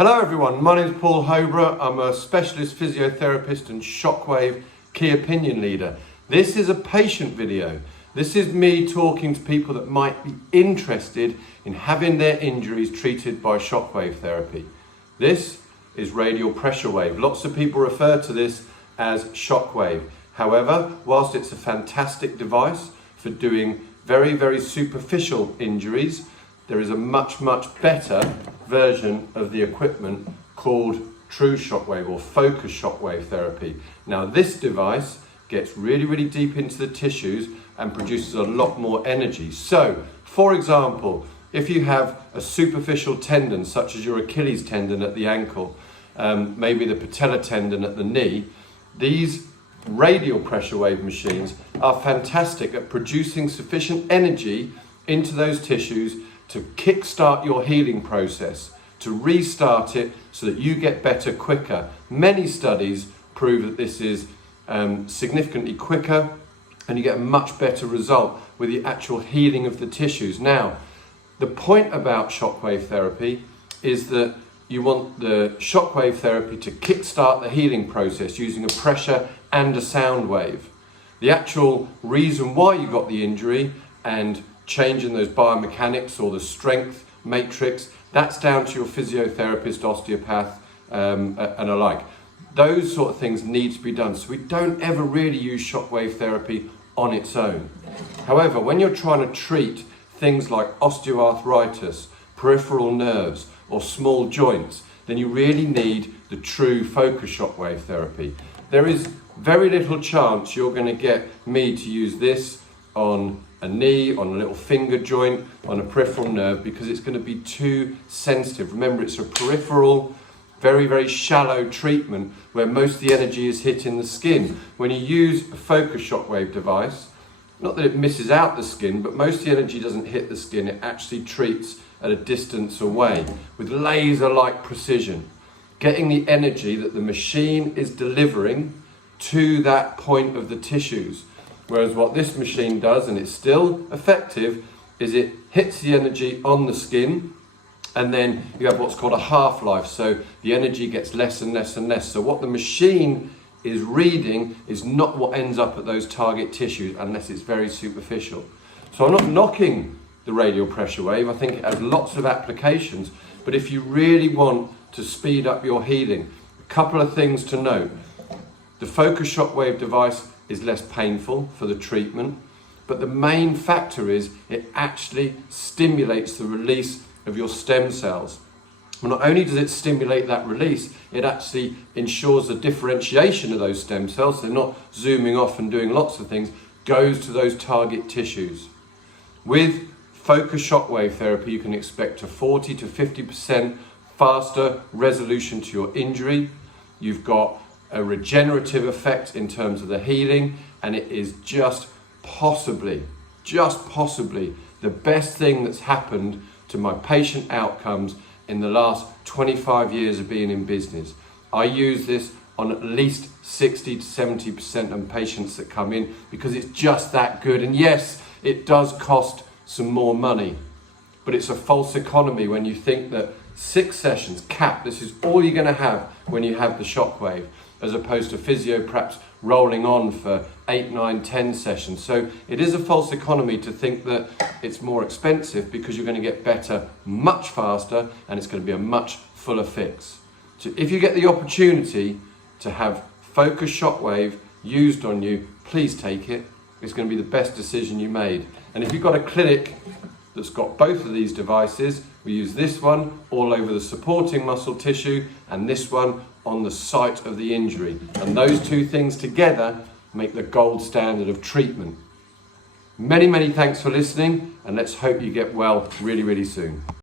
Hello everyone, my name is Paul Hobra. I'm a specialist physiotherapist and Shockwave key opinion leader. This is a patient video. This is me talking to people that might be interested in having their injuries treated by shockwave therapy. This is radial pressure wave. Lots of people refer to this as shockwave. However, whilst it's a fantastic device for doing very superficial injuries, there is a much better version of the equipment called true shockwave or focus shockwave therapy. Now this device gets really deep into the tissues and produces a lot more energy. So, for example, if you have a superficial tendon such as your Achilles tendon at the ankle, maybe the patella tendon at the knee, these radial pressure wave machines are fantastic at producing sufficient energy into those tissues to kickstart your healing process, to restart it so that you get better quicker. Many studies prove that this is significantly quicker and you get a much better result with the actual healing of the tissues. Now, the point about shockwave therapy is that you want the shockwave therapy to kickstart the healing process using a pressure and a sound wave. The actual reason why you got the injury and changing those biomechanics or the strength matrix, that's down to your physiotherapist, osteopath, and alike. Those sort of things need to be done. So we don't ever really use shockwave therapy on its own. However, when you're trying to treat things like osteoarthritis, peripheral nerves, or small joints, then you really need the true focus shockwave therapy. There is very little chance you're going to get me to use this on a knee, on a little finger joint, on a peripheral nerve, because it's going to be too sensitive. Remember, it's a peripheral, very shallow treatment where most of the energy is hitting the skin. When you use a focus shockwave device, not that it misses out the skin, but most of the energy doesn't hit the skin, it actually treats at a distance away with laser-like precision, getting the energy that the machine is delivering to that point of the tissues. Whereas what this machine does, and it's still effective, is it hits the energy on the skin, and then you have what's called a half-life, so the energy gets less and less. So what the machine is reading is not what ends up at those target tissues unless it's very superficial. So I'm not knocking the radial pressure wave, I think it has lots of applications, but if you really want to speed up your healing, a couple of things to note. The focus shockwave device is less painful for the treatment, but the main factor is it actually stimulates the release of your stem cells. Well, not only does it stimulate that release, it actually ensures the differentiation of those stem cells, so they're not zooming off and doing lots of things, goes to those target tissues. With focus shockwave therapy, you can expect a 40 to 50% faster resolution to your injury. You've got a regenerative effect in terms of the healing, and it is just possibly the best thing that's happened to my patient outcomes in the last 25 years of being in business. I use this on at least 60 to 70% of patients that come in because it's just that good. And yes, it does cost some more money, but it's a false economy when you think that 6 sessions cap, this is all you're going to have when you have the shockwave, as opposed to physio perhaps rolling on for 8, 9, 10 sessions. So it is a false economy to think that it's more expensive because you're going to get better much faster and it's going to be a much fuller fix. So if you get the opportunity to have focus shockwave used on you, please take it. It's going to be the best decision you made. And if you've got a clinic that's got both of these devices, we use this one all over the supporting muscle tissue and this one on the site of the injury. And those two things together make the gold standard of treatment. Many thanks for listening, and let's hope you get well really soon.